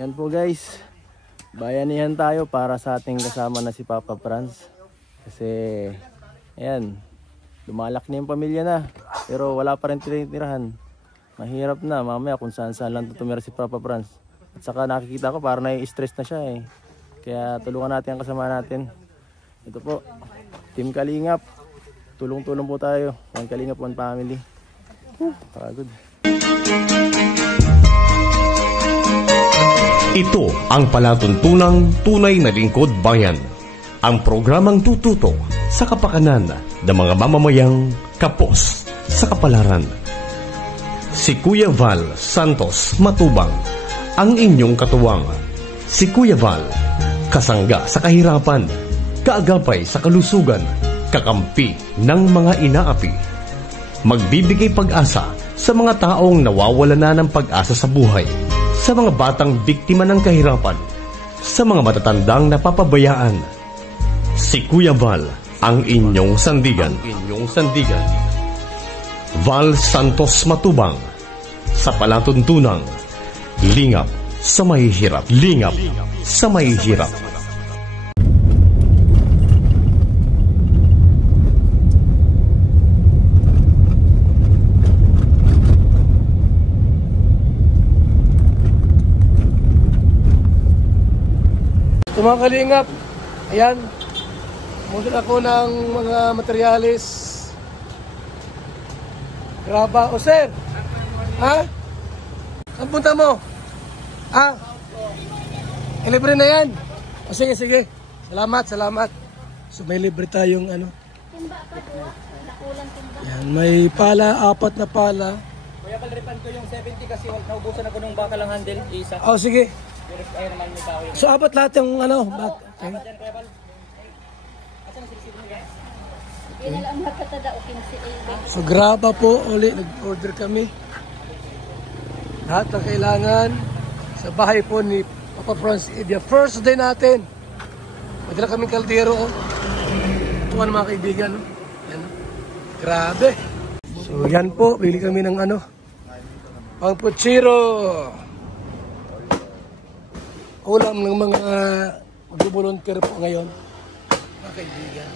Yan po guys, bayanihan tayo para sa ating kasama na si Papa Franz. Kasi ayan, lumalak na yung pamilya na, pero wala pa rin tinitirahan. Mahirap na mamaya kung saan saan lang tumira si Papa Franz. At saka nakikita ko parang nai-stress na siya eh. Kaya tulungan natin ang kasama natin. Ito po, Team Kalingap. Tulong-tulong po tayo. One Kalingap, one family. Pagod. Ito ang palatuntunang tunay na lingkod bayan. Ang programang tututok sa kapakanan ng mga mamamayang kapos sa kapalaran. Si Kuya Val Santos Matubang, ang inyong katuwang. Si Kuya Val, kasangga sa kahirapan, kaagapay sa kalusugan, kakampi ng mga inaapi. Magbibigay pag-asa sa mga taong nawawala na ng pag-asa sa buhay, sa mga batang biktima ng kahirapan, sa mga matatandang napapabayaan. Si Kuya Val, ang inyong sandigan. Val Santos Matubang, sa palatuntunang lingap sa mahihirap. Lingap sa mahihirap. Mga kalingap, ayan, muna ako ng mga materyales. Graba, o sir, ha? Saan punta mo? Ha? Libre na yan? O sige, sige, salamat. So may libre tayong ano. Yan, may pala, 4 na pala. Kuya, paliripan ko yung 70 kasi naubusan ako ng bakal ang handle, isa. O sige. So apat lahat yung ano, okay. So graba po ulit, nag-order kami. Lahat ng kailangan sa bahay po ni Papa Franz Idia. First day natin. Madala kaming kaldero. Ito mga kaibigan. Yan. Grabe. So yan po, bili kami ng ano, pang puchiro. Ulam ng mga mag-volunteer po ngayon, mga kaibigan.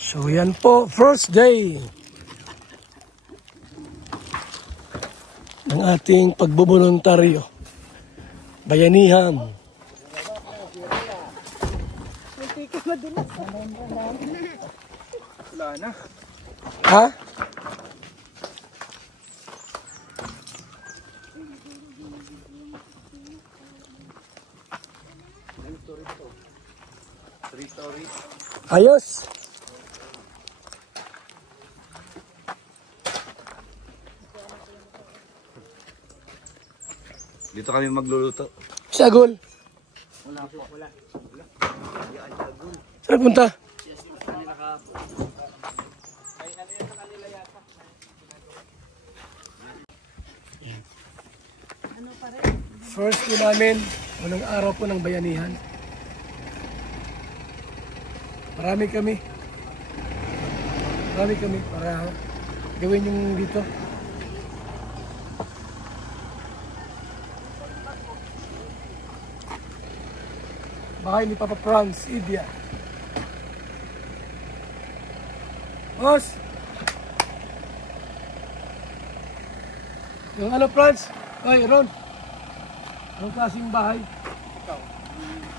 So yan po, first day ng ating pagboboluntaryo. Bayanihan. Wala na. Ha? Ayos. Dito kami magluluto. Sagol. Wala po, wala. Saan punta? First po namin, unang araw po ng bayanihan. Marami kami para gawin yung dito. Bahay ni Papa Franz Idia. Boss! Yung ano, Franz? Oy, Ron. Anong klaseng bahay? Ikaw,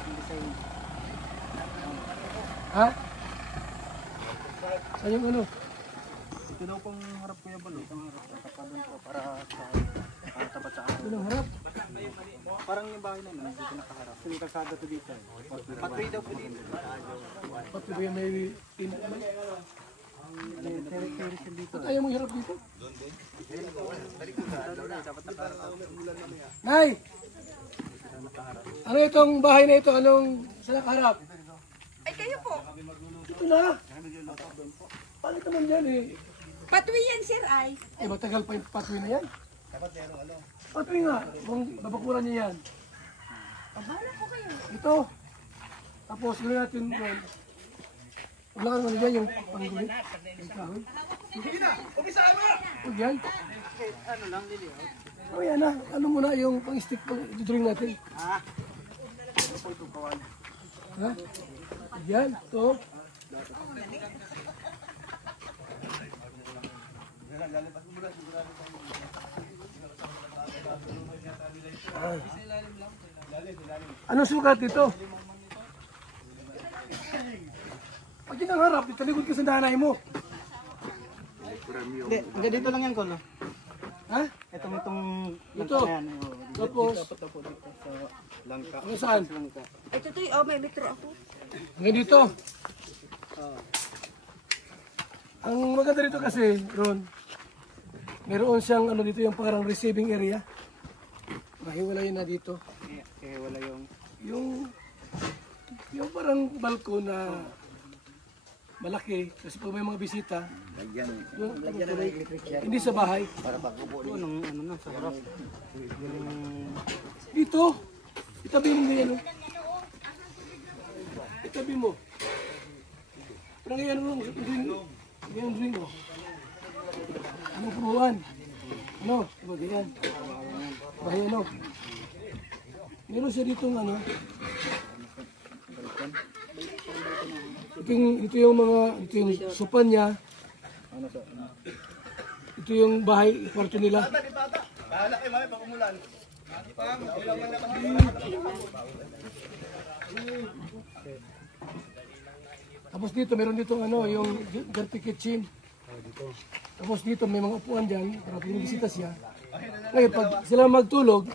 yung design. Ha? Saan yung ano? Ito daw pong harap Kuya Balo. Itong harap sa tapadon po para tapat sa araw. Ano harap? Parang yung bahay na yun, dito nakaharap. Yung kalsada to dito. Patri daw po dito. Pati ba yung may Ba't ayaw mong hirap dito? Nay! Ano itong bahay na ito? Anong sa nakaharap? Ay, kayo po. Ito na. Palit naman yan eh. Patwi yan, sir, ay. Eh, matagal pa yung patwi na yan. Patwi nga. Kung babakuran niya yan. Bahala po kayo. Ito. Tapos gawin natin yun. Wala kang ano dyan yung panggulit. Yung kahoy. Huwag yan. Ano lang, Lili? O yan na. Ano muna yung pang-stick pang i-drawing natin. Ano po ito, kawan? Ha? Yan. Ito. Anong sukat dito? Pag yun ang harap, italikod ka sa nanay mo. Hindi, hanggang dito lang yan, Kolo. Ha? Itong Ito. yan. Tapos, Dapat po dito sa langka. ano saan? Ito to, oh, may metro ako. Hanggang dito. Ang maganda dito kasi, Ron, meron siyang ano dito yung parang receiving area. Mahiwalay na dito. Eh, wala yung... Yung parang balkon na malaki kasi pag may mga bisita, yung, hindi sa bahay. Ito, ano na, sa harap. Dito, itabi mo na yan. Oh. Itabi mo. Parang yan mo, yan ring mo. Anong puruan? Ano? Diba ganyan? Bahay ano? Meron siya ditong ano. Ito yung supan niya. Ito yung bahay, kwarto nila. Tapos dito, meron dito ano, yung dirty kitchen. Tapos dito, may mga upuan dyan, para pinibisita siya. Ngayon, pag sila magtulog,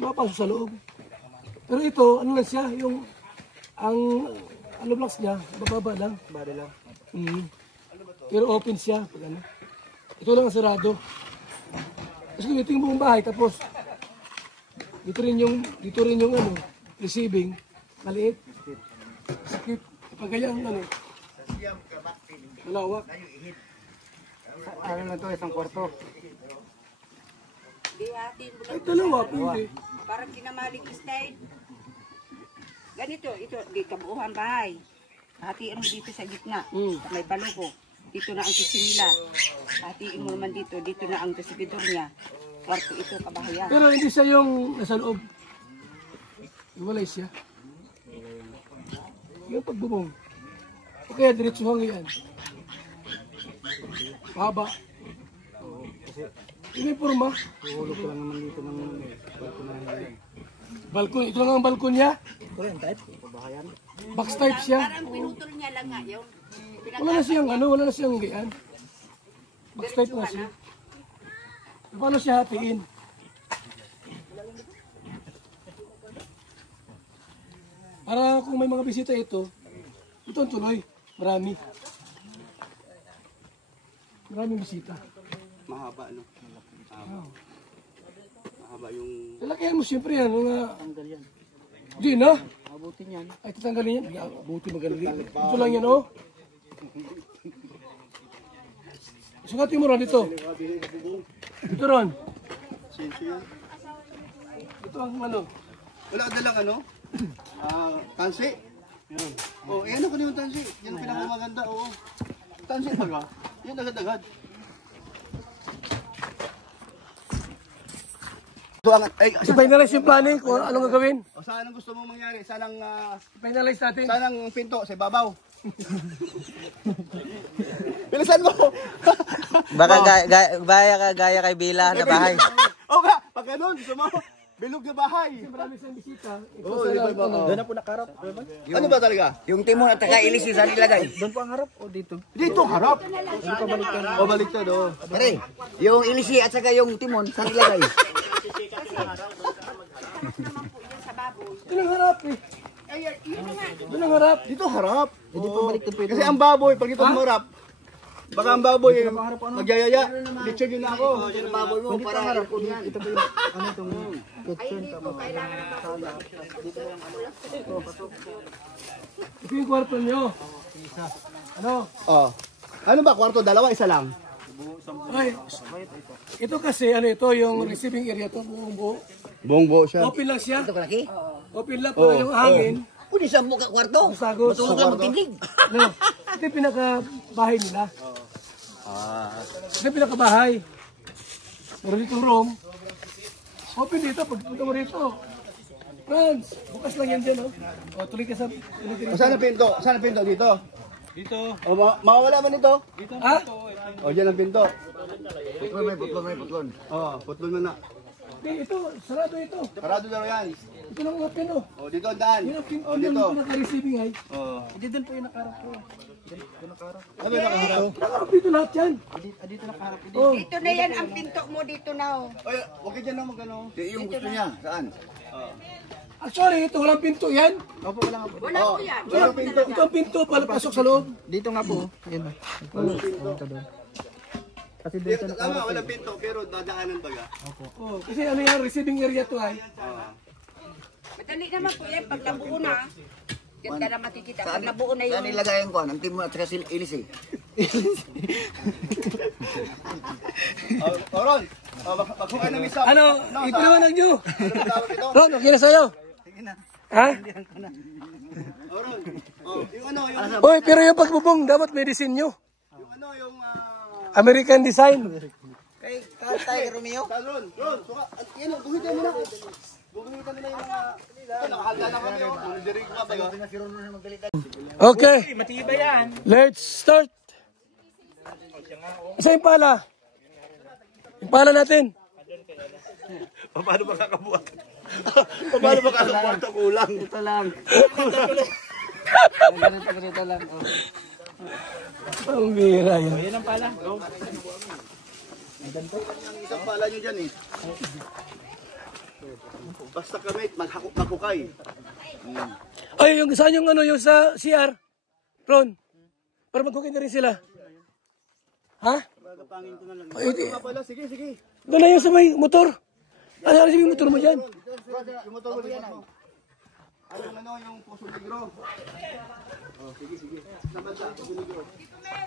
makapasok sa loob. Pero ito, ano lang siya, yung, ang, ano blocks niya, bababa lang. Bari lang. Pero open siya, pag ano. Ito lang ang sarado. Tapos ito yung buong bahay, tapos, dito rin yung ano, receiving, maliit. Skip, pag ganyan, ano, malawak. Ano na to, isang kwarto. Dihatin mo Ay, lang. dalawa, pwede. Parang kinamaling style. Ganito, ito, di kabuuhan bahay. Hatiin mo dito sa gitna. Sa may baluko. Dito na ang kisinila. Hatiin mo naman dito. Dito na ang resibidor niya. Kwarto ito, kabahayan. Pero hindi siya yung nasa loob. Iwalay siya. Yung pagbubong. O kaya diretsuhang yan. Haba. Yung may forma. Hulog ko lang naman dito ng kwarto na yan. Balkon. Ito lang ang balkon niya. Ito rin, type. Pabahayan. Box type siya. Parang pinutol niya lang nga yung Wala na siyang ano, wala na siyang gaan. Box type na siya. Paano siya hatiin? Para kung may mga bisita ito ang tuloy. Marami. Maraming bisita. Mahaba, no? Mahaba yung... Lalakayan mo siyempre yan. Mga... Tanggal yan. Hindi na. Abutin yan. Ay, tatanggalin yan. Buti magaling. Ito lang yan, oh. Sukatin mo ron dito. Ito ron. Sinso yan. Ito ang ano. Wala ka dalang ano? Tansi? Meron. Oh, ano ko yung tansi? Yan ang pinakamaganda, oo. Tansi taga. Yan agad-agad. So, I-finalize yung planning kung anong gagawin. O saan ang gusto mong mangyari? Saan ang I-finalize natin. saan ang pinto? Sa ibabaw. Bilisan mo. Baka gaya kay Bila na bahay. O nga, pag ganun, gusto mo, bilog na bahay. Marami siyang bisita. Ito Oo, sa iba, lang. iba. Ano. Doon na po nakarap. Ano ba talaga? Yung timon at saka ilis yung saan ilagay. Doon po ang harap o dito? Dito, harap. Hindi pa baliktad. O, baliktad, o. Pare, yung ilisi at saka yung timon saan ilagay. Ito lang harap eh. Ito lang harap. Dito, harap. Hindi pa baliktad pwede. Kasi ang baboy, pag dito harap, baka ang baboy, magyayaya. Lechon yun na ako. Yung baboy mo para harap ko yan. Ito po yung, ano itong, Ito yung kwarto nyo. Ano? oh. Ano ba, kwarto? Dalawa, isa lang? Ay, ito kasi, ano ito, yung receiving area to, buong buo. Buong buo siya. Open lang siya. Ito kalaki. Open lang para yung hangin. Pwede sa buka kwarto. Sagos. Matulog lang magtindig. No, ito yung pinaka-bahay nila. Ito yung pinaka-bahay. Pero dito room, open dito, pagpunta mo rito. Franz, bukas lang yan dyan, oh. O, tuloy ka sa... Saan ang pinto? Saan ang pinto? Dito? Dito. O, mawawala man ito? Dito. Ha? O, dyan ang pinto. Putlon. O, putlon mo na. Ito, sarado ito. Sarado na yan. Ito lang open, oh. O, dito ang daan. Yun ang O, dito. pinaka-receiving ay. O. Hindi doon po yung nakarap ko. Ano yung nakaharap? Nakarap dito lahat yan. Oh, Dito na yan ang pinto mo dito na. Oh. Oy, huwag ka dyan na mag-ano. Yung gusto niya. Saan? actually, ito walang pinto yan. Wala po yan. Walang pinto. Ito ang pinto para pasok sa loob. Tama, walang pinto, pero dadaanan baga. Oh, kasi ano yan, receiving area to ay. Madali naman po yan. Pag nabuo na, yan ka na makikita. Pag nabuo na Saan yung... nilagayan ko? Ang timo at saka ilis eh. O, Ron, magkukay na misa. Ano, ipiliwanag nyo. Ano tawag ito? Ron, okay na sa'yo. Ha? O, Ron, yung ano, yung Uy, pero yung pagbubong, dapat may disenyo. ano, yung... American design. Kay Tatay Romeo? Ron, suka. Yan o, guhitan mo na. Guhitan mo na yung mga... Ito, nakahalga na kami o. Dirig nga baga. Okay. Let's start. Isa yung pala. Yung pala natin. Paano ba kakabuhat? Paano ba kakabuhat ang ulang? Ito lang. Ganito lang. Ang bira yan. Yan ang pala. Isang pala nyo dyan eh. Basta kami, maghukay. Ay, yung saan yung ano, yung sa CR? Ron, para mag-cook na rin sila. Ha? Pagkapangin ko na lang. Ay, Ito pala, sige, sige. doon na yung sa may motor. Ano yung motor mo dyan? Yung motor mo dyan. Ano, yung puso negro. Oh, sige, sige. Naman sa puso negro.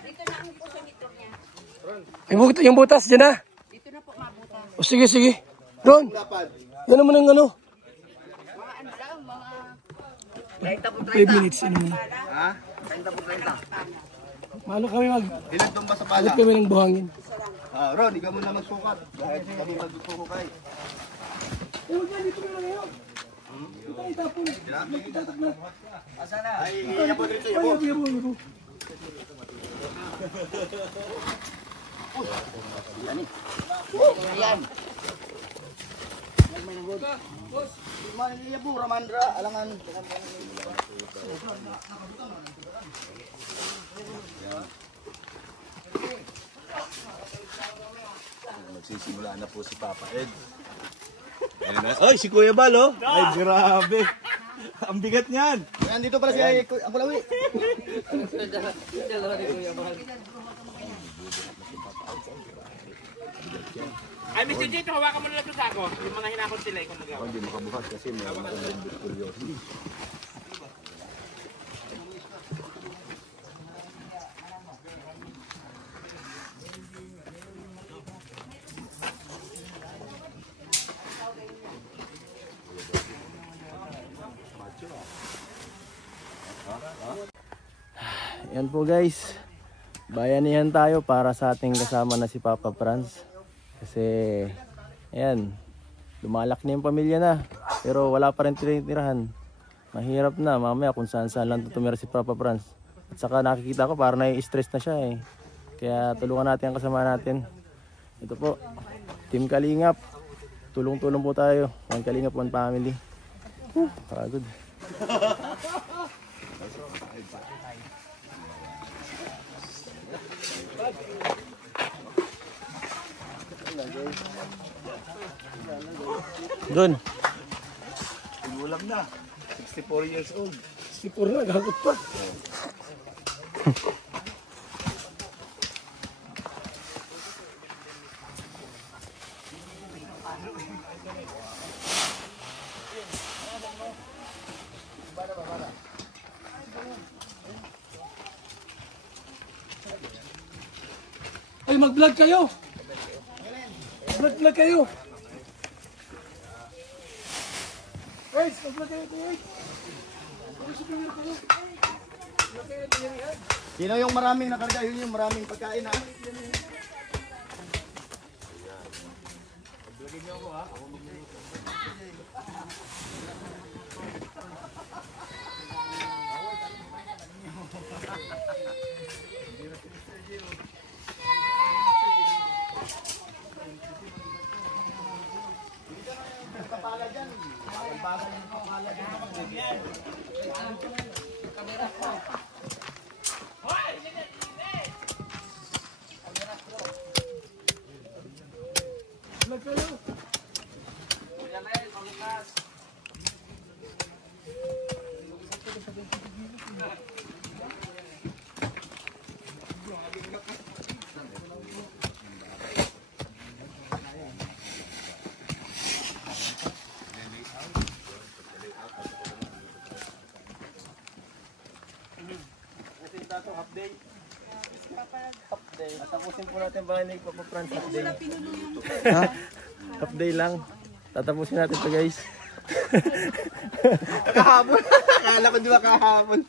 Dito na ang puso nito niya. Yung butas dyan na. Dito na po mabuta. O sige, sige. Ron, Lapad. doon naman ang ano. Mga ano lang, mga... 5 minutes. Ano muna. Ha? Malo kami Ilan tumba sa pala? Alit kami ng buhangin. Ron, ikaw muna magsukat. Dahil kami magsukat. Eh, huwag yan, dito na lang ngayon. Ito ay tapon. Itatak na. Ay, yabo dito, Ay, yabo. yabo. Ayan. Yabo, Ramandra, alangan. Magsisimula na po si Papa Ed. Ay, si Kuya Bal, oh. Ay, grabe. Ang bigat niyan. Nandito pala si ang Kulawi. Ay, Mr. J, hawakan mo na lang ito sa ako. Yung mga hinakot sila, ikaw mag-awa. Hindi makabuhat kasi may mga kuryoso. Yan po guys, bayanihan tayo para sa ating kasama na si Papa Franz. Kasi ayan, lumalak na yung pamilya na, pero wala pa rin tinitirahan. Mahirap na, mamaya kung saan saan lang tutumira si Papa Franz. At saka nakikita ko parang nai-stress na siya eh. Kaya tulungan natin ang kasama natin. Ito po, Team Kalingap. Tulong-tulong po tayo. One Kalingap, one family. Pagod. Doon. Tigulang na. 64 years old. Si Purna, gagot pa. Ay, mag-vlog kayo. Mag-vlog kayo. Guys, mag-vlog kayo. Guys. Sino yung maraming nakarga? Yun yung maraming pagkain ha. Tatapusin po natin bahay ni Papa Franz. Ha? Half day lang. Tatapusin natin to guys. Kahapon. Akala ko di ba kahapon.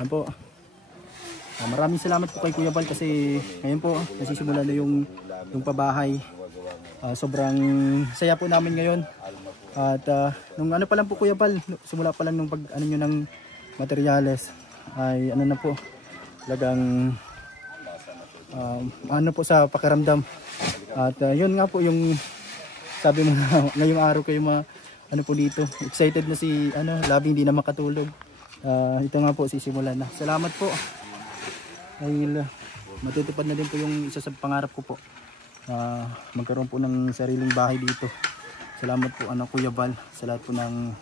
Yan po. Maraming salamat po kay Kuya Bal kasi ngayon po nasisimula na yung pabahay. Sobrang saya po namin ngayon. At nung ano pa lang po Kuya Bal, simula pa lang nung pag ano nyo ng materyales ay ano na po, talagang ano po sa pakiramdam. At yun nga po yung sabi mo na ngayong araw kayo ano po dito, excited na si Labing hindi na makatulog. Ito nga po sisimulan na. Salamat po. Dahil matutupad na din po yung isa sa pangarap ko po. Magkaroon po ng sariling bahay dito. Salamat po Kuya Bal sa lahat po ng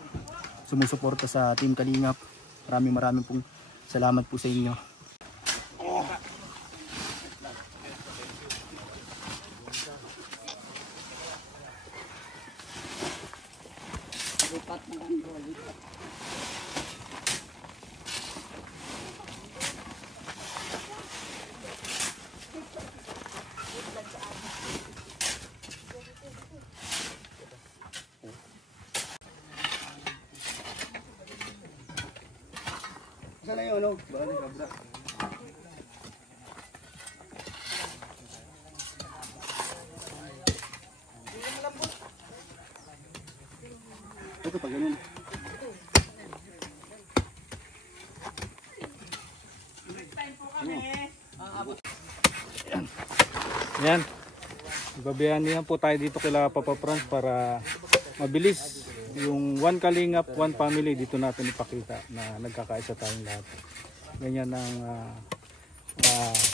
sumusuporta sa Team Kalingap. Maraming pong salamat po sa inyo. Sana yung bali kabra. Ito pa ganun. Yan. Ibabayanihan po tayo dito kila Papa Franz para mabilis yung one kalingap, one family dito natin ipakita na nagkakaisa tayong lahat. Ganyan ang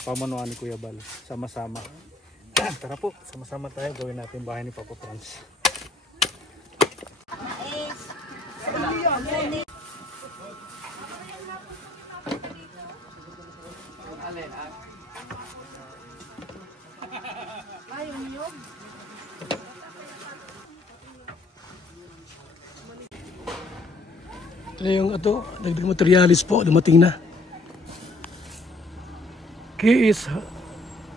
pamanuan ni Kuya Bal. Sama-sama. Tara po, sama-sama tayo gawin natin bahay ni Papa Franz. Ito yung dagdag materialis po, dumating na. Keys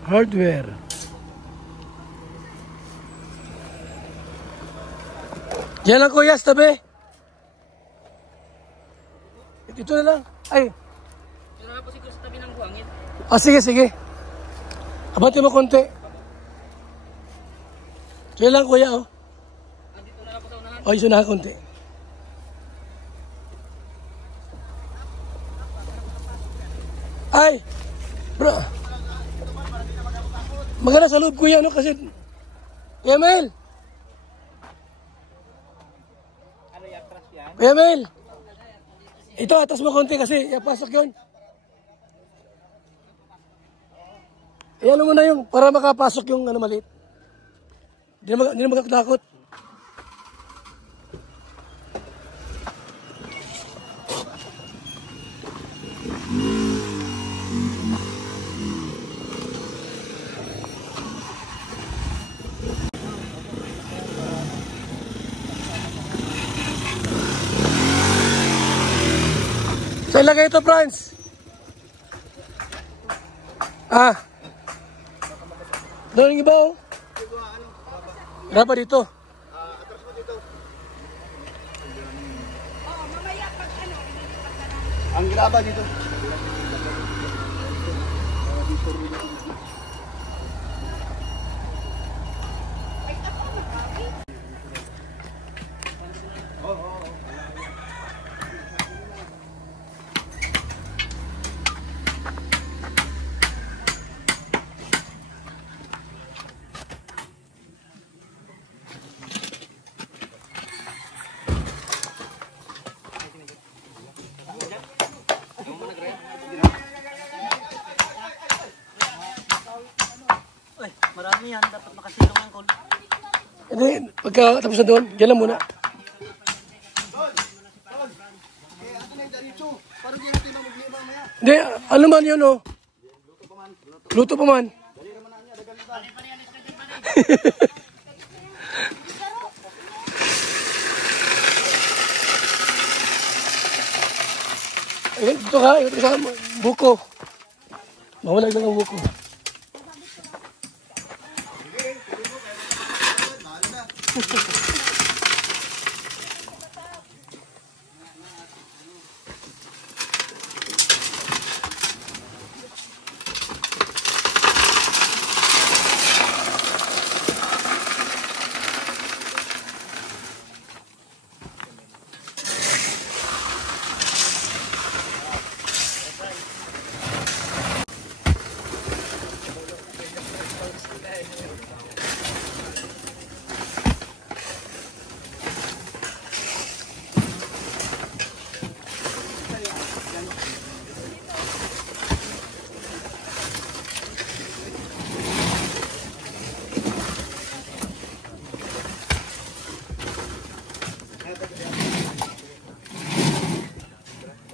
Hardware. Diyan lang kuya, sa tabi. Ito na lang. Ay. Ito na po siguro sa tabi ng buhangin. Sige. Abati mo konti. Ito na lang kuya, oh. Dito na lang po sa unahan. O, iso na konti. Ay! Bro! Maganda sa loob kuya, kasi... Emil! Ano yung atras yan? Emil! Ito, atas mo konti kasi yapasok yun. Iyan mo na yung para makapasok yung ano maliit. Hindi na magkakatakot. Saan lagay ito, Franz? Doon yung iba, oh. Rapa dito. Ang graba dito. Marami yan, dapat makasilong yan. Hindi, pagka tapos na doon, dyan lang muna. Hindi, ano man yun, oh. Luto pa man. Ayun, ito ka, buko. Mawalag lang ang buko.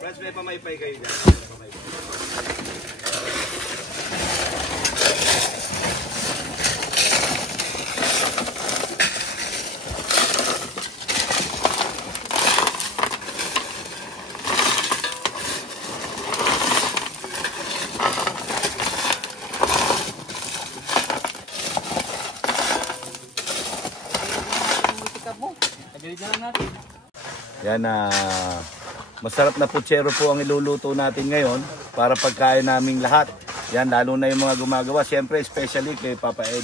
Friends, may pamaypay kayo dyan. Yan na masarap na putsero po ang iluluto natin ngayon para pagkain naming lahat. Yan, lalo na yung mga gumagawa. Siyempre, especially kay Papa Ed.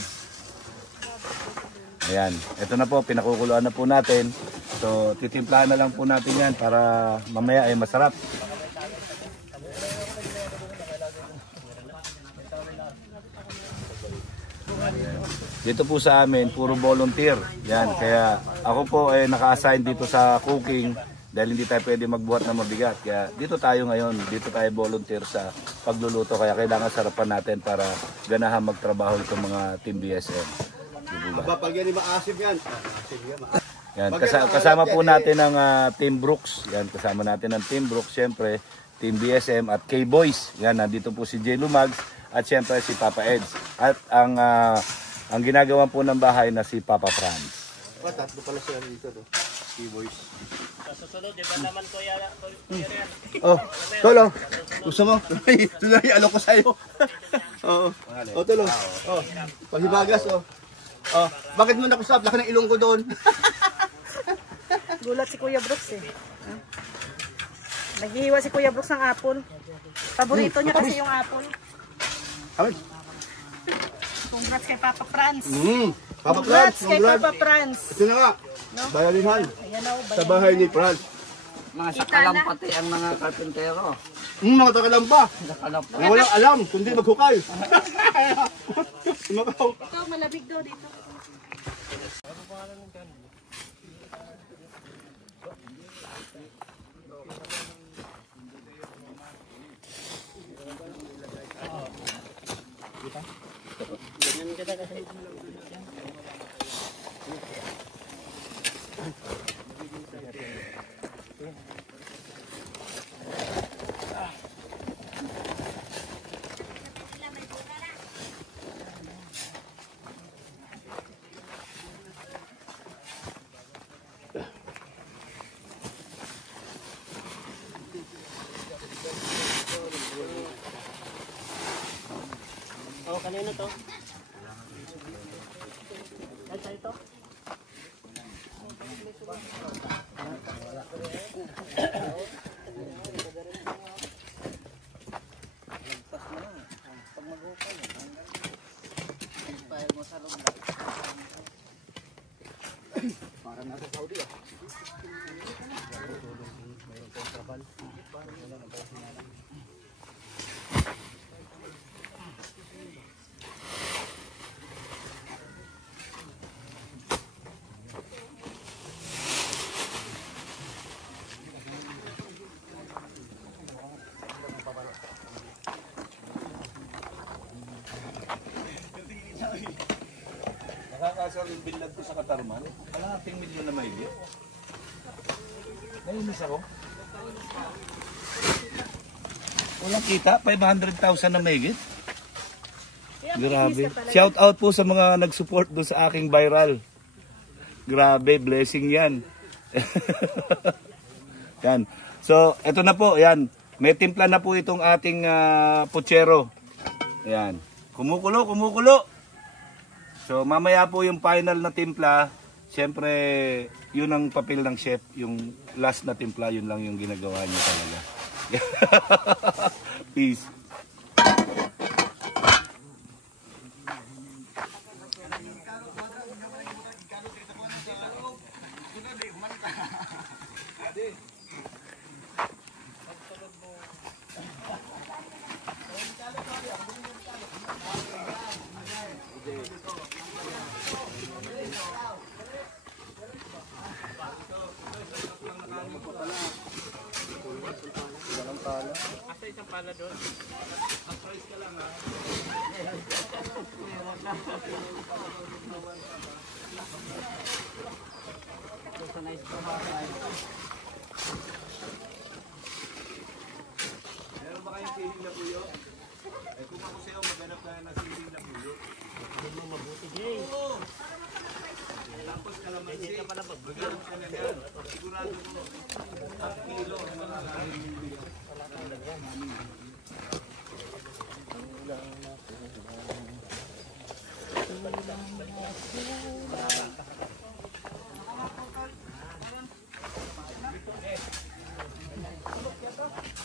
Ayan, ito na po, pinakukuluan na po natin. So, titimplahan na lang po natin yan para mamaya ay masarap. Dito po sa amin, puro volunteer. Yan, kaya ako po ay naka-assign dito sa cooking dahil hindi tayo pwede magbuhat na mabigat. Kaya dito tayo ngayon, dito tayo volunteer sa pagluluto. Kaya kailangan sarapan natin para ganahan magtrabaho itong mga Team BSM. Pag yan, maasip yan. Yan, kasama po natin ang Team Brooks. Yan, kasama natin ang Team Brooks, siyempre, Team BSM at K-Boys. Yan, nandito po si J. Lumag at siyempre si Papa Eds. At ang ginagawa po ng bahay na si Papa Franz. Tatlo pala siya dito, no? K-Boys. Sa susunod, di ba naman kuya yan? Oh, Tolo. Gusto mo? Tuloy, alok ko sa'yo. Oo. Oh, Tolo. Oh, paghibagas, oh. Oh, bakit mo nakusap? Laki ng ilong ko doon. Gulat si Kuya Brooks eh. Naghihiwa si Kuya Brooks ng apple. Paborito niya kasi yung apple. Amin. Congrats kay Papa Franz. Papa Congrats Franz, kay Papa Franz. Ito na nga. No? Bayanihan. Ayan o, Sa bahay ni Franz. Mga sakalam pati ang mga karpintero. Mga takalampa. Sakalampa. Walang alam, kundi maghukay. Ito, malamig daw dito. Oh, kanino to? Ay, ito? Para nasa Saudi ah. Nakakasal yung binlag ko sa Katarman. Kalahating milyon na may bit. Nainis ako. Walang kita, 500,000 na may bit. Grabe. Shout out po sa mga nag-support doon sa aking viral. Grabe, blessing yan. Yan. So, eto na po, yan. May timpla na po itong ating puchero. Yan. Kumukulo, kumukulo. So, mamaya po yung final na timpla. Siyempre, yun ang papel ng chef. Yung last na timpla, yun lang yung ginagawa niya talaga. Peace. Asa isang pala doon? Surprise ka lang ha. Meron ba kayong siling na puyo? Eh kung ako sa'yo, maghanap tayo ng siling na puyo. Ano mabuti, Jay? Oo! Tapos kalamansi. Hindi ka pala maghanap ka na yan. Sigurado ko. 1 kilo.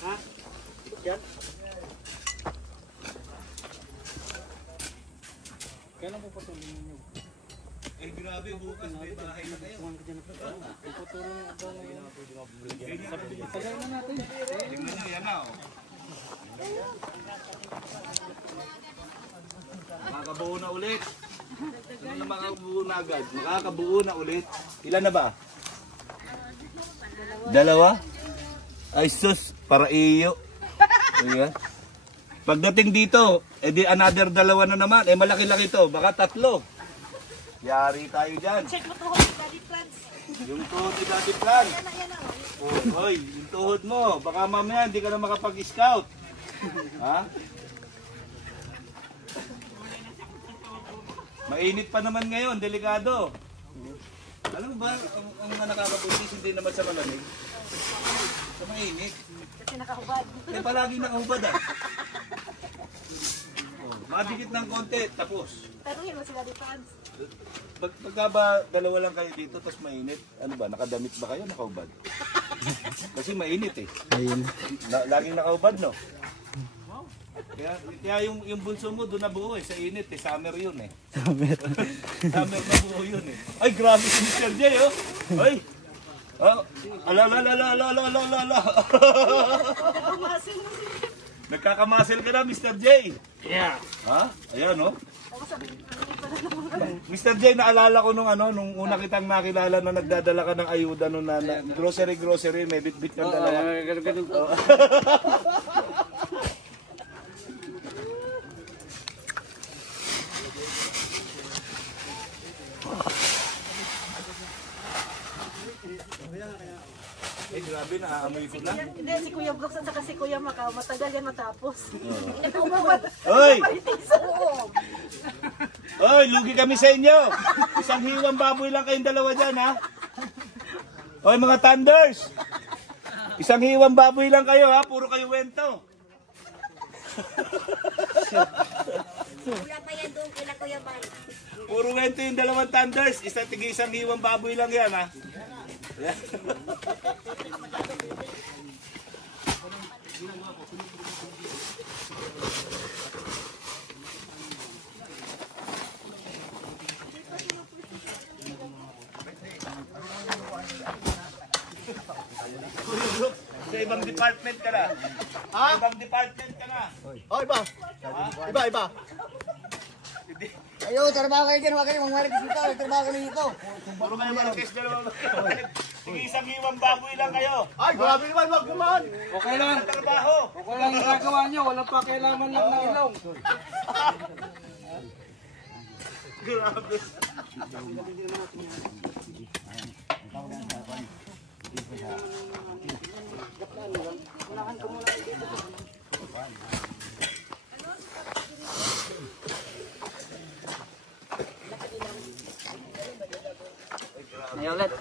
Ha? Yan? Kailan po patuloy ninyo? Eh grabe, bukas may bahay na kayo. Iputulong na daw ngayon. Tagay na natin. Tingnan nyo, yan na oh. Makakabuo na ulit. Ano na makakabuo na agad? Makakabuo na ulit. Ilan na ba? Dalawa? Ay sus, para iyo. Ayan. Pagdating dito, edi another dalawa na naman. Eh malaki-laki to, baka 3. Yari tayo dyan. Check mo tuhod ni Daddy Plants. Yung tuhod ni Daddy Plan. Yan na. Hoy, yung tuhod mo. Baka mamaya hindi ka na makapag-scout. Ha? Mainit pa naman ngayon, delikado. Alam mo ba, ang mga nakakabuntis hindi naman sa malamig. Sa mainit. Kasi nakahubad. Eh palagi nakahubad ah. Oh, madikit ng konti, tapos. Taruhin mo si Daddy Plants. Pagka ba dalawa lang kayo dito tapos mainit, ano ba, nakadamit ba kayo, nakahubad? Kasi mainit eh. Laging nakahubad no? Kaya yung bunso mo doon nabuo eh, sa init eh, summer yun eh. Summer nabuo yun eh. Ay grabe si Mr. J oh! Ay! Oh, ala. Nagkakamuscle ka na, Mr. J. Yeah. Ha? Ayan, no? Mr. J, naalala ko nung una kitang nakilala na nagdadala ka ng ayuda nung grocery, may bit-bit kang dalawa. Ganun po. Grabe, naaamoy ko na. Hindi, si Kuya Brooks at saka si Kuya Macau, matagal yan matapos. Hoy! Hoy, lugi kami sa inyo. Isang hiwang baboy lang kayong dalawa dyan, ha? Hoy, mga Thunders! Isang hiwang baboy lang kayo, ha? Puro kayo wento. Wala pa yan doon kila Kuya Bal. Puro wento yung dalawang Thunders. Isang hiwang baboy lang yan, ha? Sa ibang department ka na. Ha? Ibang department ka na. Oh, iba. Iba. Ayo, trabaho kayo dyan. Huwag kayo mangmarites dito. Trabaho kayo dito. Puro kayo marites dalawa. Sige, isang hiwang baboy lang kayo. Ay, grabe naman, wag naman. Okay lang. Trabaho. Okay lang ginagawa nyo. Walang pakialaman lang ng ilong. Grabe. Ayaw ulit.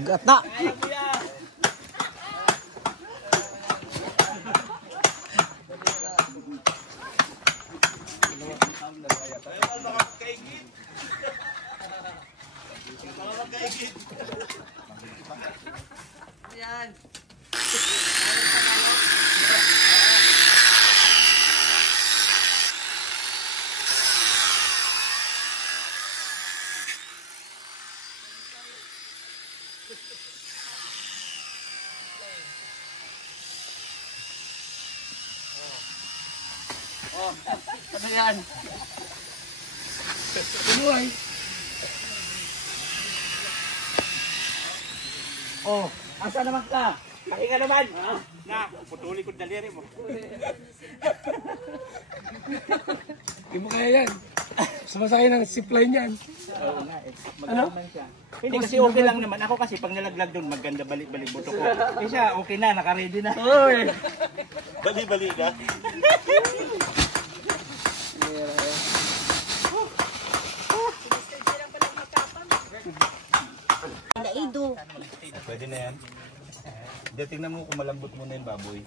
Gata. Yan. Oh, ano yan? Buhay. Oh, asa naman ka? Pahinga naman. Na, putuli ko daliri mo. Hindi mo kaya yan. Sumasakay ng zipline yan. Oo nga eh. Ano? Hindi kasi okay lang naman. Ako kasi pag nalaglag doon, maganda balik-balik buto ko. Eh siya, okay na, naka-ready na. Oy. Bali-bali ka. Naido. Pwede na yan. Hindi, tingnan mo kung malambot muna yung baboy.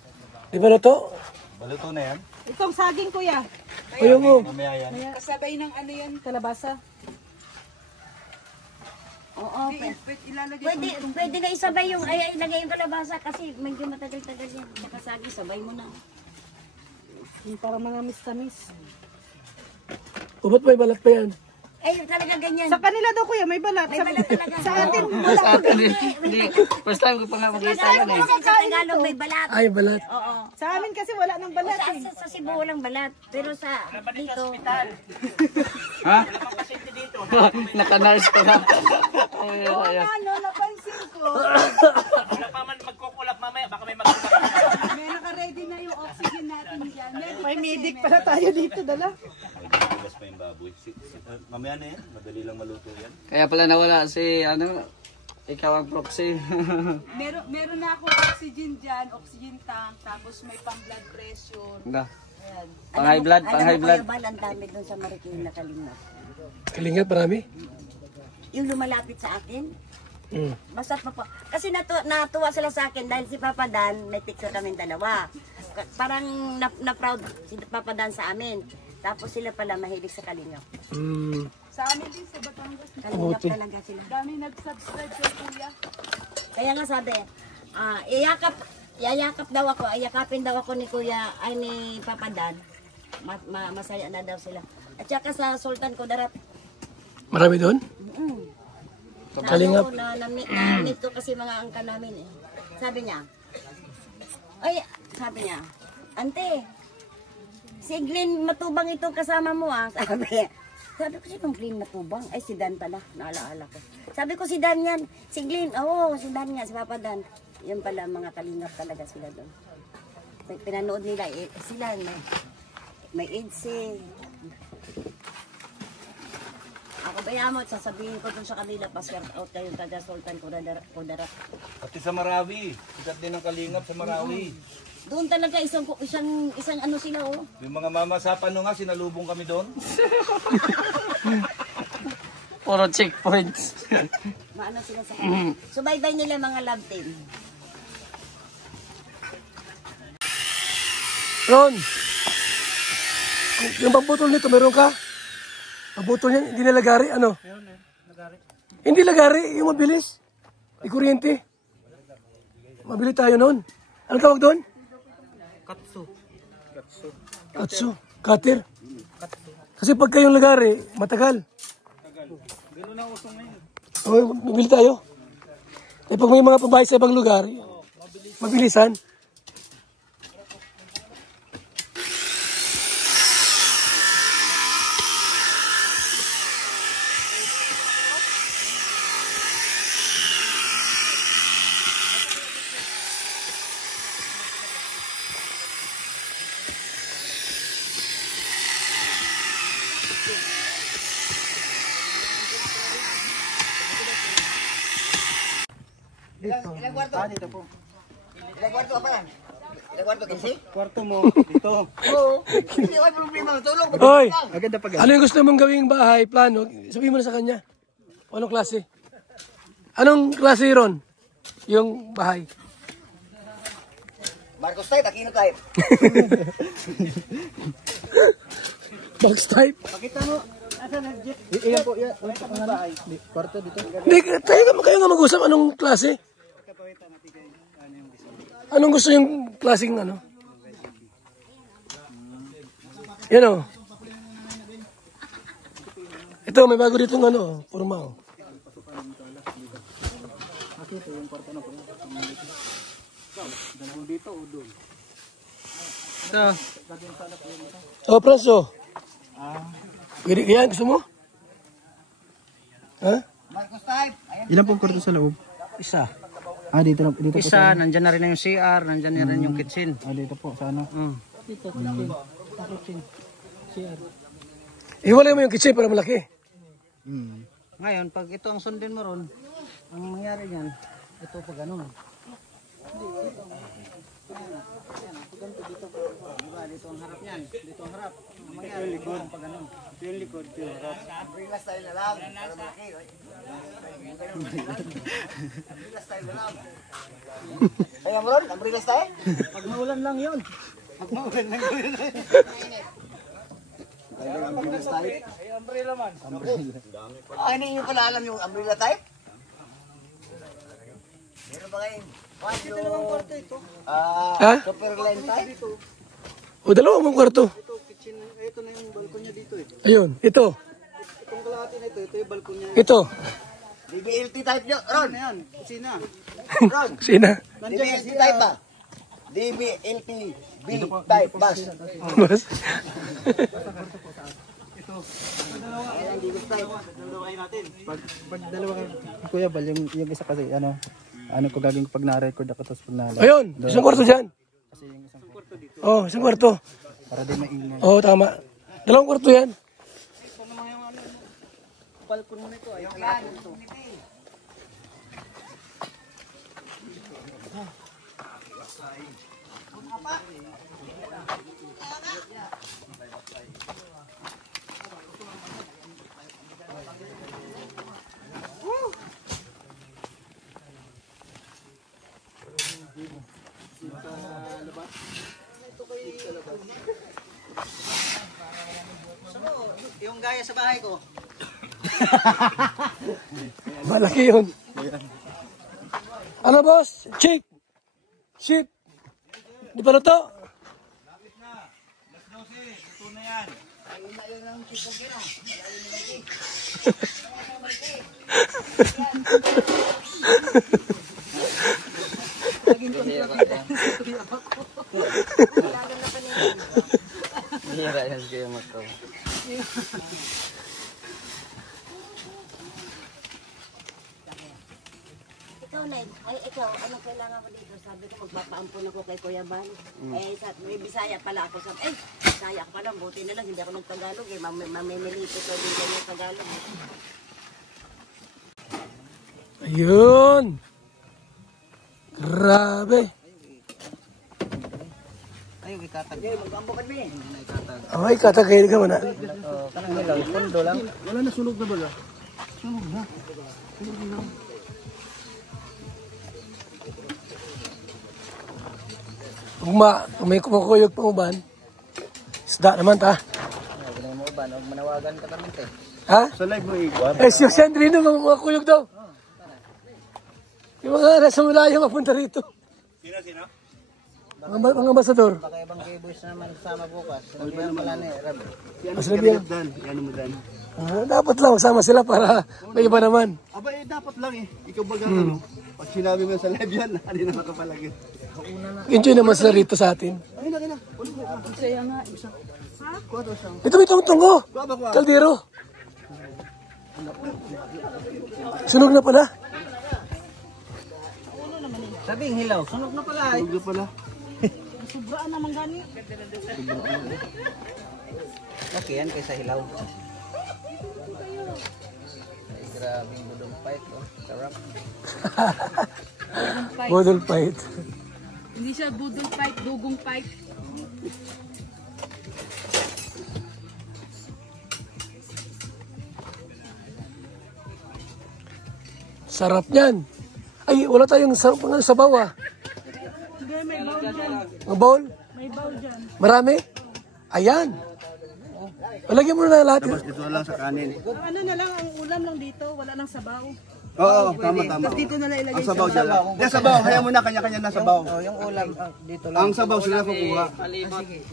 Di ba to? Baluto na yan. Itong saging, Kuya. Ayaw mo. Mamaya yan. Kasabay ng ano yan, kalabasa. Oo, pwede na isabay yung ay ilagay yung kalabasa kasi medyo matagal-tagal yan. Saka saging, sabay mo na. Yung para mga mistamis. O ba't may balat pa yan? Ay, talaga ganyan. Sa kanila daw, Kuya, may balat. May balat talaga. Sa atin, wala. Hindi. First time ko pa nga makita yan eh. Sa Tagalog may balat. Ay, balat. Oo. Sa amin kasi wala ng balat eh. Sa Cebu walang balat. Pero sa dito, Ha? Naka-nurse ko na. Ay, Oo ay, ay. nga, no, napansin ko. Wala pa man magkukulap mamaya, baka may magkulap. May naka-ready na yung oxygen natin dyan. May medic pala tayo dito, dala. Tigas pa yung baboy. Mamaya na yan. Madali lang maluto yan. Kaya pala nawala si ano Ikaw ang proxy. Meron na akong oxygen dyan, oxygen tank, tapos may pang blood pressure. Nah. Ayan. Pang high blood, pang high blood. Alam mo, Kuya Bal, ang dami doon sa Marikina Kalingap. Kalingap, marami. Yung lumalapit sa akin, basta kasi natuwa sila sa akin dahil si Papa Dan, may picture kaming dalawa. Parang na-proud si Papa Dan sa amin. Tapos sila pala mahilig sa Kalingap. Sa amin din sa Batangas. Kalingap talaga sila. Dami nag-subscribe kay Kuya. Kaya nga sabi, yayakap daw ako, yakapin daw ako ni Kuya, ay ni Papa Dan. Masaya na daw sila. At saka sa Sultan Kudarat. Marami doon? Kalingap. Na-meet ko kasi mga angka namin eh. Sabi niya, Ante, si Glenn Matubang itong kasama mo ah. Sabi ko, sinong Glenn Matubang? Ay, si Dan pala, naalaala ko. Sabi ko, si Dan yan. Si Glenn, si Dan nga, si Papa Dan. Yun pala, mga kalingap talaga sila doon. Pinanood nila, sila, may AIDS eh. Ako bayamot, sasabihin ko dun sa kanila, pa-swear out kayong taga Sultan Kudarat. Pati sa Marawi. Sikat din ang Kalingap sa Marawi. Doon talaga isang ano sila oh. Yung mga mama sa Pano nga, sinalubong kami doon. Puro checkpoints. Maano sila sa subaybay nila mga love team. Ron, yung pambutol nito, meron ka? Pambutol niyan, hindi nalagari, ano? Hindi lagari, yung mabilis. Di kuryente. Mabili tayo noon. Ano tawag doon? Katsu. Cutter. Kasi pag kayong lagari, matagal. Ganun ang usong ngayon. Bibili tayo. Eh pag may mga pabahay sa ibang lugar, mabilisan. Ilang kwarto? Dito po. Ilang kwarto ka pa yan? Ilang kwarto, 15? Kwarto mo, dito. Oo. Hindi ko problema. Tulong. Hoy! Maganda pag Ano yung gusto mong gawing bahay, plano? Sabihin mo na sa kanya. Anong klase? Anong klase ron? Yung bahay. Marcos type, Aquino type. Box type? Pakita mo. Iyan po, yan. Kwarto dito. Hindi, kayo nga mag-usap. Anong klase? Anong gusto yung klaseng ano? Yan o. Ito, may bago ditong ano, forma o. Oh, preso. Pwede yan, gusto mo? Ha? Marcos type. Ilan pong kwarto sa loob? Isa. Dito po Isa, sa... nandyan na rin yung CR, nandyan na rin yung kitchen. Dito po, sa ano? Dito, kitchen. CR. Iwalay mo yung kitchen para malaki. Ngayon, pag ito ang sundin mo ron, ang mangyari niyan, ito pag ano. Dito ang harap niyan, dito ang harap. Ang mangyari, likod pag ano. Ito yung likod, ito yung harap. Umbrella style na lang. Para malaki. Umbrella style na lang. Ay, Amron, umbrella style? Pag maulan lang yun. Pag maulan lang yun. Umbrella style? Ay, umbrella man. Hindi nyo pala alam yung umbrella type? Meron ba kayo? Ito dalawang kwarto ito. Ha? Super line type? O, dalawang mong kwarto. Ito, kitchen. Ito na yung balkon niya dito eh. Ayun, ito. Itong kalahati na ito yung balkon niya. Ito. DBLT type nyo. Ron! Ano yan? Kusina. Ron! Sina? DBLT type ba? DBLT B type bus. Mas. Pag dalawa kayo, Kuya Bal, yung isa kasi, ano ko gagawin pag na-record ako tapos pag na-live. Ayun, isang kwarto dyan. Kasi yung isang kwarto dito. Oh, isang kwarto. Para di maingay. Oh, tama. Dalawang kwarto yan. Balkon mo nito, ayun. Yung gaya sa bahay ko. Malaki yun. Ano boss? Chick! Ship! Di pa luto? Mahira yan kayo mato. Ikaw, Ned. Ay, ikaw, anong kailangan mo dito? Sabi ko, magpapaampun ako kay Kuya Bal. May Bisaya pala ako. Sabi, Bisaya ka pala. Buti na lang, hindi ako nagtagalog eh. Mamimilito ko din kayo ng Tagalog. Ayun! Grabe! Ayaw, ikatag. Mag-ambo kami. Ay, katagay ka muna. Kanang nilaw, pundo lang. Wala na, sunog na ba? Sunog na. Kung may kumukuyog pang uban, isda naman ta. Huwag mo uban, huwag manawagan ka kami te. Ha? Sa live mo ikuan. Eh, si Sandrino, mga kuyog daw. Yung mga nasa malayo mapunta rito. Sino? Mga masador. Baka ibang keyboys naman sama bukas. Sinabihan pala ni Rabi. Sinabihan? Yan mo dan. Dapat lang, sama sila para may iba naman. Aba dapat lang eh. Ikaw baga ano. Pag sinabi mo sa live yan, hindi na makapalagi. Enjoy naman sila rito sa atin. Ayun na. Saya nga. Ito may tungtungo. Kaldero. Sunog na pala. Sabing hilaw, sunog na pala eh. Sunog na pala. Sobraan naman gani. Okay yan kaysa hilaw. Ay, grabing budong fight oh. Sarap. Budol fight. Hindi siya budol fight, dugong fight. Sarap niyan. Ay, wala tayong sabaw ah. Hindi, may bowl dyan. Ang bowl? May bowl dyan. Marami? Ayan. Lagyan mo na lahat. Tapos ito lang sa kanin. Ano na lang, ang ulam lang dito, wala nang sabaw. Oo, tama. Tapos dito na lang ilagay Ang sabaw dyan lang. Yung sabaw, hayaan mo na kanya-kanya na sabaw. Oh, yung ulam dito lang. Ang sabaw sila kukuha.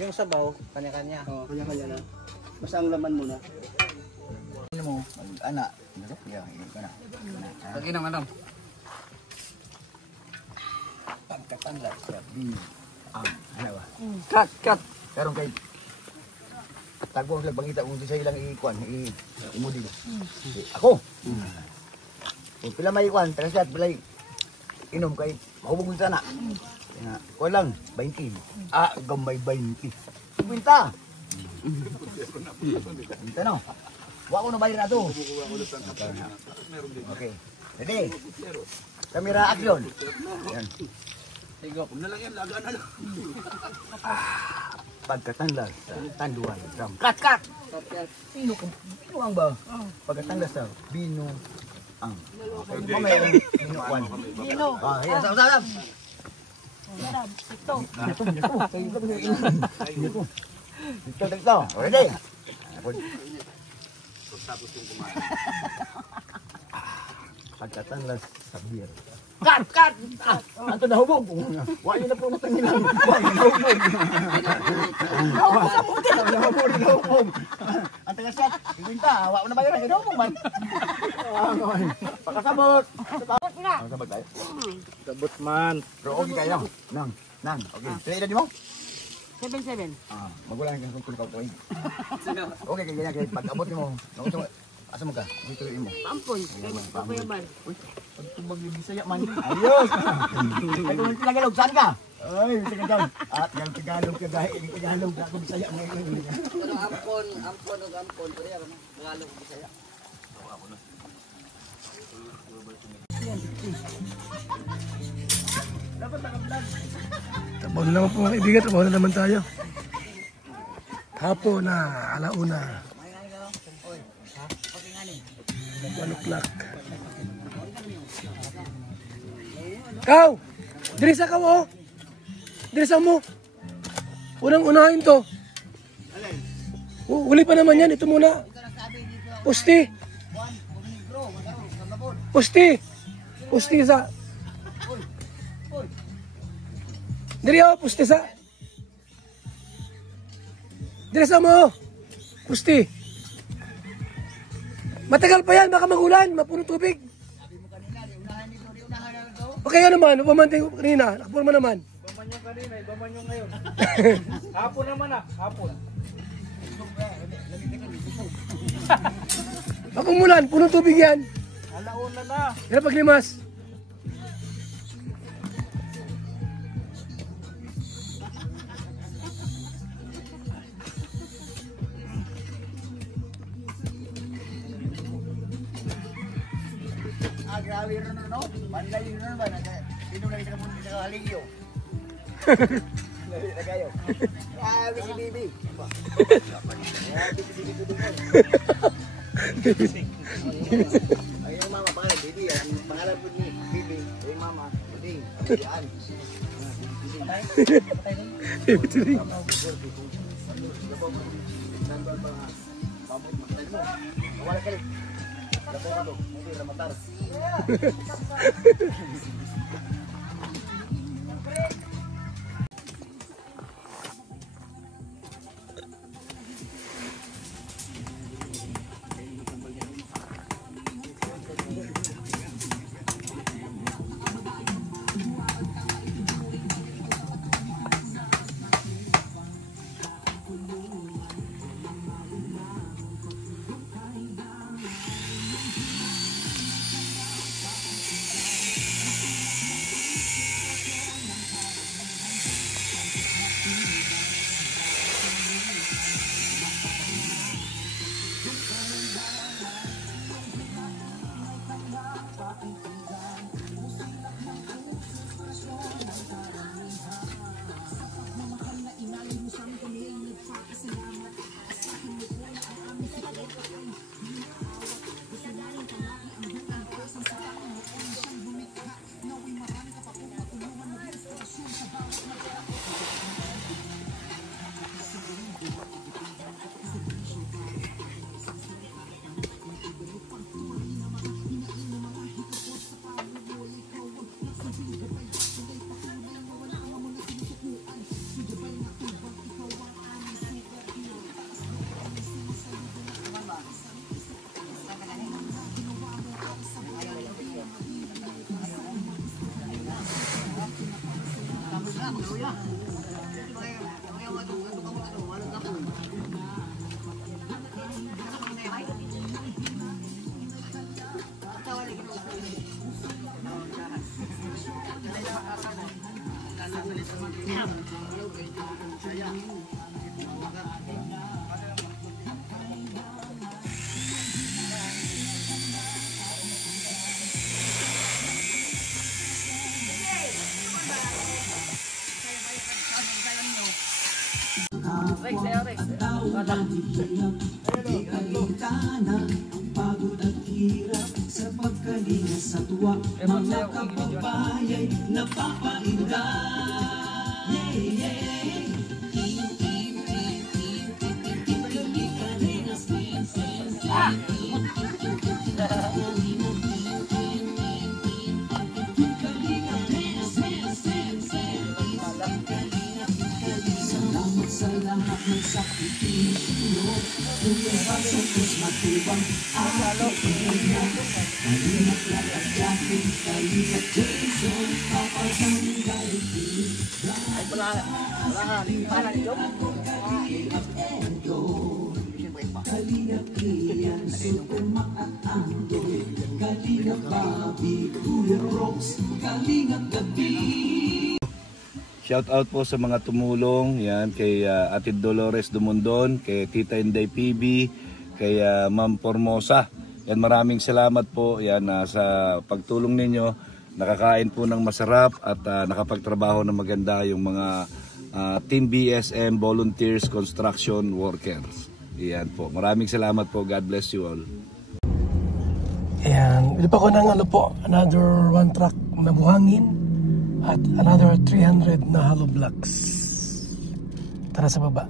Yung sabaw, kanya-kanya. Oo, kanya-kanya na. Basta ang laman muna. Ano mo? Anak. Lagi naman ano? Pagkatanggap sa ano ba? Cut! Karong kay tagpo lang bangita kung sa ilang ikuan, imudi. Ako. Kung pila may ikuan, tagasat balay inom kay mahubog sa na. Ko lang 20. Gamay 20. Pinta. Pinta no. Wa ko na bayar na to. Okay. Ready? Kamera action. Yan. Tigo. Na lang yan, laga na lang. Pagkatanglas sa tanduan. Cut! Sino ang ba? Pagkatanglas sa bino ang. Mamaya binuan. Bino. Yan, sarap. Ito. Ready? Pagkatanglas sa beer. Cut! Ato na hubog. Wa yun na po matangilan. Wa yun na hubog. Ang tagasat, ibinta. Wa na bayaran. Yun na hubog man. Pakasabot. Pakasabot tayo. Sabot man. Pero okay kayo. Nang. Okay. Sila edad mo? 7-7. Magulang kang kung kau okay, kaya ganyan. Pag-abot mo. Asa mo ka? Dito mo. Pampon. Kuya Bal. Pag magbibisaya man. Ayos! Ay, kung Tagalog, saan ka? Ay, Tagalog. At yung Tagalog ka dahil yung Tagalog ako bisaya ngayon. Pero ampon. Pwede ako na. Tagalog, Bisaya. Dapat naka-vlog. Trabaho na naman po mga kaibigan, trabaho na naman tayo. Hapon na, alauna. 1 o'clock. Kaw! Dirisa ka mo! Dirisa mo! Unang-unahin to. Huli pa naman yan, ito muna. Pusti! Pusti! Pusti sa... Diri o, pusti sa... Dirisa mo! Pusti! Matagal pa yan, baka magulan, mapuno tubig. Okay yan naman, upamantay ko kanina, nakapurma naman. Ibaman nyo kanina, ibaman nyo ngayon. Hapon naman hapon. Pag umulan, punong tubig yan. Alauna na. Yan paglimas. Grabe rin no? Manlay yun ba? Pinulay sa kapunti sa kaligyo. Na kayo. Grabe si Bibi. Grabe si Bibi tudungan. Ay yung mama pangalan Bibi. Ang pangalan po ni Bibi. Ay mama. Bibi. Yan. Bibi tuding. Wala ka rin. Lapo ka to. Hindi na matar. Pagod at hirap sa pagkalinga sa tuwa, mga kababayay napapainda. Salamat sa lahat ng sakripisyo, lumabas sa Diyos matubang aking ina. Kalingat lang at Jackie, kalingat Jason, papasanggay ay wala para nito. Kalingat Ian, Supermac at Andoy, kalingat Bobby, Kuya Rose, kalingat Gabi. Shout out po sa mga tumulong, yan kay Ate Dolores Dumondon, kay Tita Inday PB, kay Ma'am Formosa. Yan, maraming salamat po yan sa pagtulong ninyo. nakakain po ng masarap at nakapagtrabaho ng maganda yung mga Team BSM Volunteers Construction Workers. Iyan po. Maraming salamat po. God bless you all. Ayan, bili pa ko ng another 1 truck na buhangin at another 300 na hollow blocks. Tara sa baba.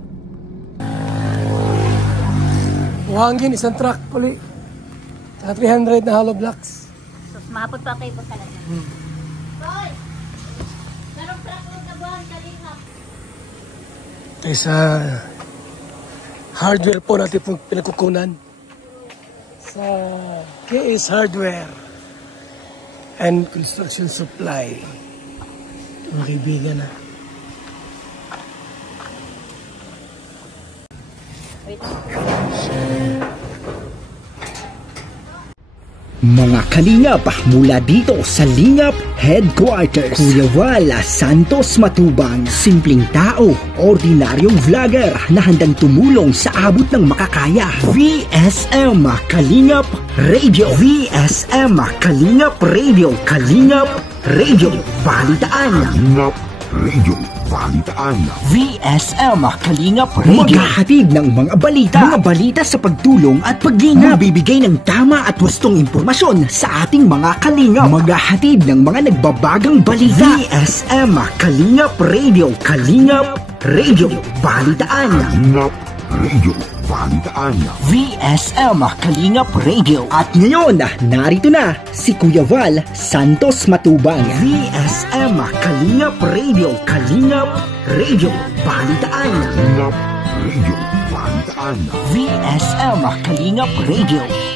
Buhangin, 1 truck puli. Saka 300 na hollow blocks. So, mapot pa kayo pagkalan. Boy! Garong truck mo na buhang kalingap. Ito sa hardware po natin pong pinagkukunan. Sa KS Hardware and Construction Supply. Mga kaibigan na. Mga kalingap, mula dito sa Lingap Headquarters, Kuya Val Santos Matubang, simpleng tao, ordinaryong vlogger na handang tumulong sa abot ng makakaya. VSM Kalingap Radio, VSM Kalingap Radio, Kalingap Radio Balitaan, Kalingap Radio Balitaan, VSM Kalingap Radio, maghahatid ng mga balita sa pagtulong at pagginap, magbibigay ng tama at wastong impormasyon sa ating mga kalingap, maghahatid ng mga nagbabagang balita. VSM Kalingap Radio, Kalingap Radio Balitaan, Kalingap Radio Balitaan, VSM Kalingap Radio. At ngayon, narito na si Kuya Val Santos Matubang, VSM Kalingap Radio, Kalingap Radio Balitaan, Kalingap Radio Balitaan, VSM Kalingap Radio.